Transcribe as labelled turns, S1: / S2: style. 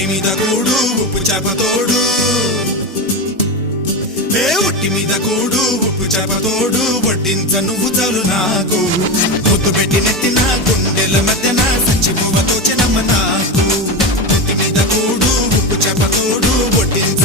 S1: ఒట్టి మీద కూడు ఉప్పు చేపతోడు. ఏ ఒట్టి మీద కూడు ఉప్పు చేపతోడు వడ్డించ నువ్వు చాలు నాకు. గుర్తు పెట్టి నెత్తిన గుండెల మధ్యన సంచి పువ్వతో చినమ్మ నాకు. ఒట్టి మీద కూడు ఉప్పు చేపతోడు వడ్డించ